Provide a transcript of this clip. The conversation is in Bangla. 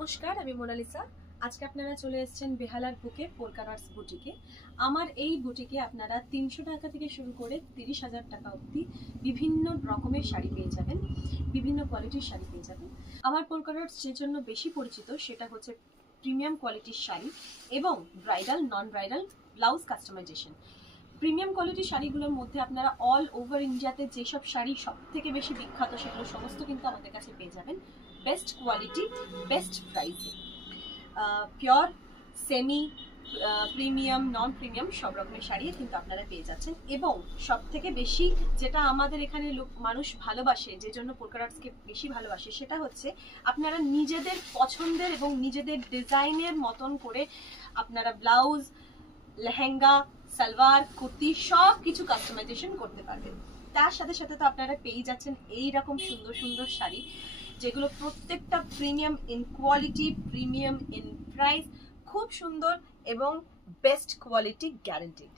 নমস্কার, আমি মোনালিসা। আজকে আপনারা চলে এসেছেন বেহালার বুকে পোলকা ডটস বুটিকে। আমার এই বুটিকে আপনারা 300 টাকা থেকে শুরু করে 30,000 টাকা অবধি বিভিন্ন রকমের শাড়ি পেয়ে যাবেন, বিভিন্ন কোয়ালিটির শাড়ি পেয়ে যাবেন। আমার পোলকা ডটস যে জন্য বেশি পরিচিত সেটা হচ্ছে প্রিমিয়াম কোয়ালিটির শাড়ি এবং ব্রাইডাল নন ব্রাইডাল ব্লাউজ কাস্টমাইজেশন। প্রিমিয়াম কোয়ালিটির শাড়িগুলোর মধ্যে আপনারা অল ওভার ইন্ডিয়াতে যেসব শাড়ি সব থেকে বেশি বিখ্যাত সেগুলো সমস্ত কিন্তু আমাদের কাছে পেয়ে যাবেন বেস্ট কোয়ালিটি, বেস্ট প্রাইসে। পিওর, সেমি, প্রিমিয়াম, নন প্রিমিয়াম সব রকমের শাড়ি কিন্তু আপনারা পেয়ে যাচ্ছেন। এবং সব থেকে বেশি যেটা আমাদের এখানে মানুষ ভালোবাসে, যে জন্য পোলকা ডটসকে বেশি ভালোবাসে, সেটা হচ্ছে আপনারা নিজেদের পছন্দের এবং নিজেদের ডিজাইনের মতন করে আপনারা ব্লাউজ, লেহেঙ্গা, সালোয়ার, কুর্তি সব কিছু কাস্টমাইজেশন করতে পারবেন। তার সাথে সাথে তো আপনারা পেয়ে যাচ্ছেন এইরকম সুন্দর সুন্দর শাড়ি, যেগুলো প্রত্যেকটা premium in quality, premium in price, খুব সুন্দর এবং বেস্ট কোয়ালিটি গ্যারান্টিড।